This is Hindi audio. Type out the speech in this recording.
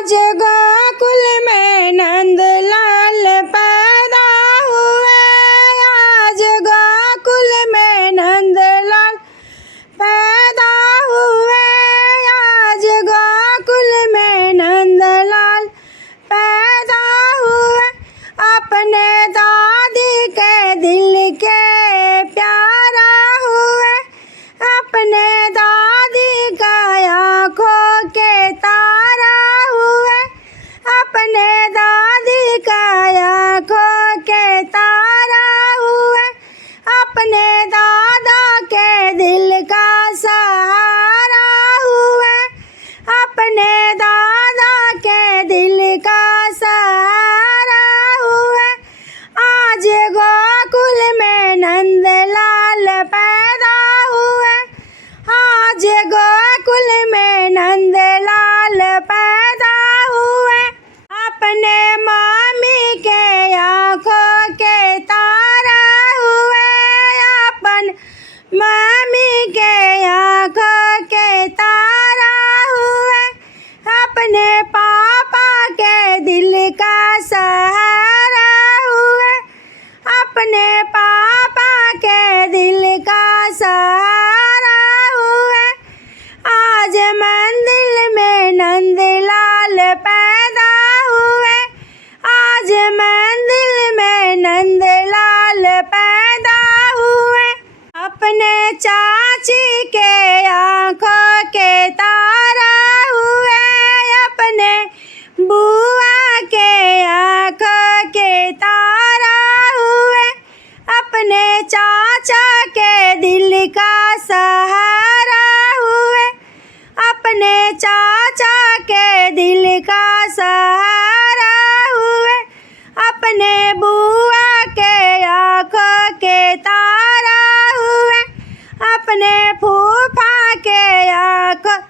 आज गोकुल में नंदलाल पैदा हुए। आज गोकुल में नंदलाल पैदा हुए। आज गोकुल में नंदलाल पैदा हुए। अपने दादी के दिल के प्यारा हुए। अपने दादी का आँखों के तारा हुए। अपने दादी का आँखों के तारा हुए। अपने दादा के दिल का सहारा हुए। अपने दादा के दिल का सहारा हुए। आज गोकुल में नंदलाल पैदा हुए। आज गोकुल में नंदलाल पैदा हुए। अपने मामी के आँखों के तारा हुए। अपन मामी के आँखों के तारा हुए। अपने पापा के दिल का सहारा हुए। अपने पापा के दिल का सहारा हुए। आज मंदिर में नंदलाल पैदा हुए। आज मंदिर में नंदलाल पैदा हुए। अपने चाची के आँखों के तारा हुए। अपने बुआ के आँखों के तारा हुए। अपने चाचा के दिल का सहारा हुए। अपने चाचा के दिल का सहारा हुए। अपने बुआ के आँखों के तारा हुए। अपने फूफा के आँखों